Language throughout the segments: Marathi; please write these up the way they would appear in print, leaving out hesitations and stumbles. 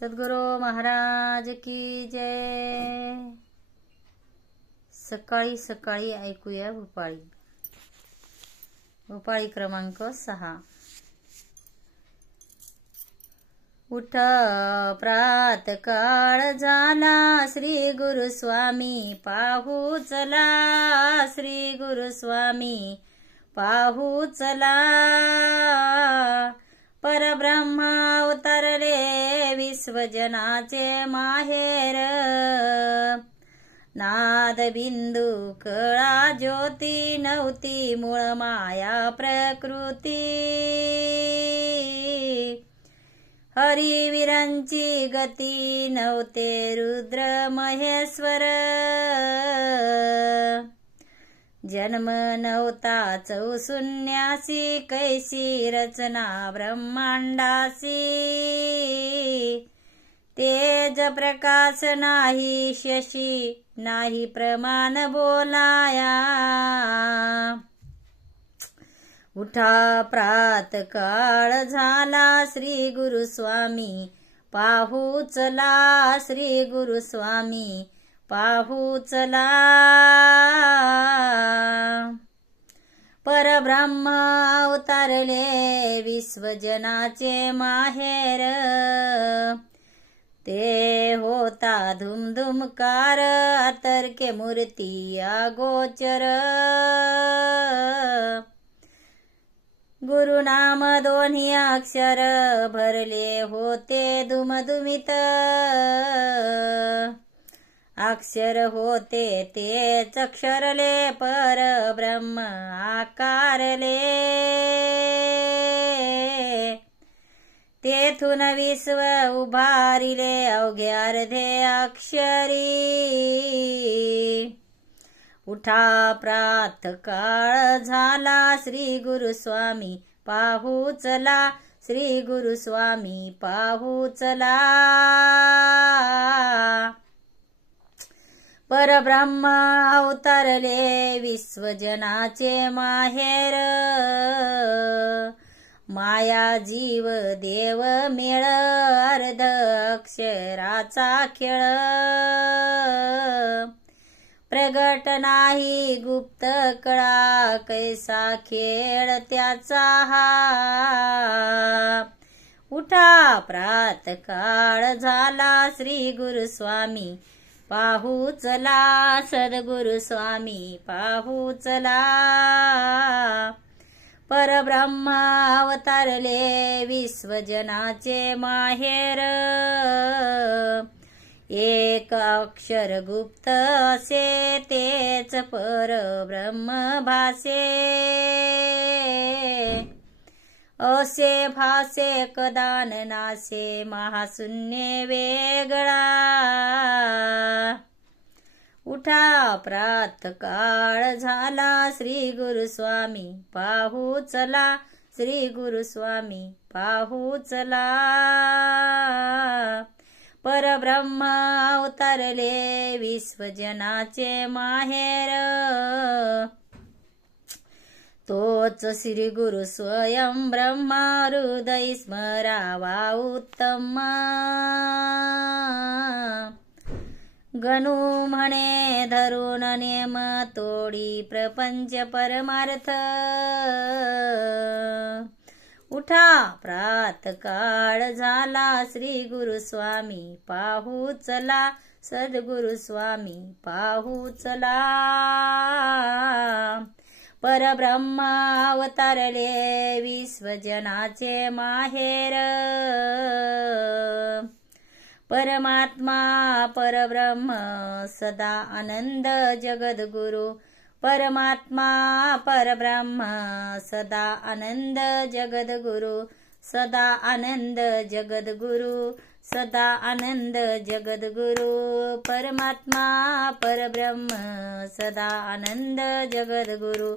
सद्गुरू महाराज की जय। सकाळी सकाळी ऐकूया भूपाळी। भूपाळी क्रमांक 6। उठ प्रात काळ झाला, श्री गुरुस्वामी पाहू चला, श्री गुरुस्वामी पाहू चला। परब्रह्म अवतरले विश्वजनाचे माहेर, नाद बिंदू कळा ज्योती नव्हती मूळ माया प्रकृती। हरिवीरांची गती नव्हते रुद्र महेश्वर, जन्म नव्हता चौशून्यासी कैसी रचना ब्रह्मांडासी। तेज प्रकाश नाही शशी नाही प्रमाण बोलाया, उठा प्रात काळ झाला, श्री गुरुस्वामी पाहू चला, श्री गुरुस्वामी पाहू चला। परब्रह्म अवतरले विश्वजनाचे माहेर, ते होता धुमधुमकार अतर्क्य मूर्ती अगोचर। गुरुनाम दोन्ही अक्षर भरले होते दुमदुमित, अक्षर होते तेच अक्षरले परब्रह्म आकारले। तेथून विश्व उभारिले अवघ्या अर्धे अक्षरी। उठा प्रात काळ झाला, श्री गुरुस्वामी पाहू चला, श्री गुरुस्वामी पाहू चला। परब्रह्म अवतरले विश्वजनाचे माहेर, माया जीव देव मेळ अर्ध अक्षराचा खेळ। प्रगट नाही गुप्त कळा कैसा खेळ त्याचा हा। उठा प्रात काळ झाला, श्री गुरुस्वामी पाहू चला, सद्गुरु स्वामी पाहू चला। परब्रह्म अवतरले विश्वजनाचे माहेर, एक अक्षर गुप्त असे तेच परब्रह्म भासे। असे भासे कदान नासे महाशून्य वेगळा। उठा प्रात काळ झाला, श्री गुरुस्वामी पाहू चला, श्री गुरुस्वामी पाहू चला। परब्रह्म अवतरले विश्वजनाचे माहेर, तोच श्री गुरु स्वयं ब्रह्मा हृदय स्मरावा उत्तम। गणू म्हणे धरून नेम तोडी प्रपंच परमार्थ। उठा प्रात काळ झाला, श्री गुरुस्वामी पाहू चला, सद्गुरु स्वामी पाहू चला। परब्रह्म अवतरले विश्वजनाचे माहेर, परमात्मा परब्रह्म सदा आनंद जगद्गुरु। परमात्मा परब्रह्म सदा आनंद जगद्गुरु, सदा आनंद जगद्गुरु, सदा आनंद जगद्गुरु। परमात्मा परब्रह्म सदा आनंद जगद्गुरु,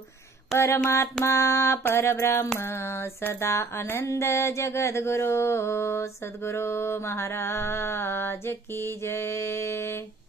परमात्मा परब्रह्म सदा आनंद जगद्गुरु। सद्गुरू महाराज की जय।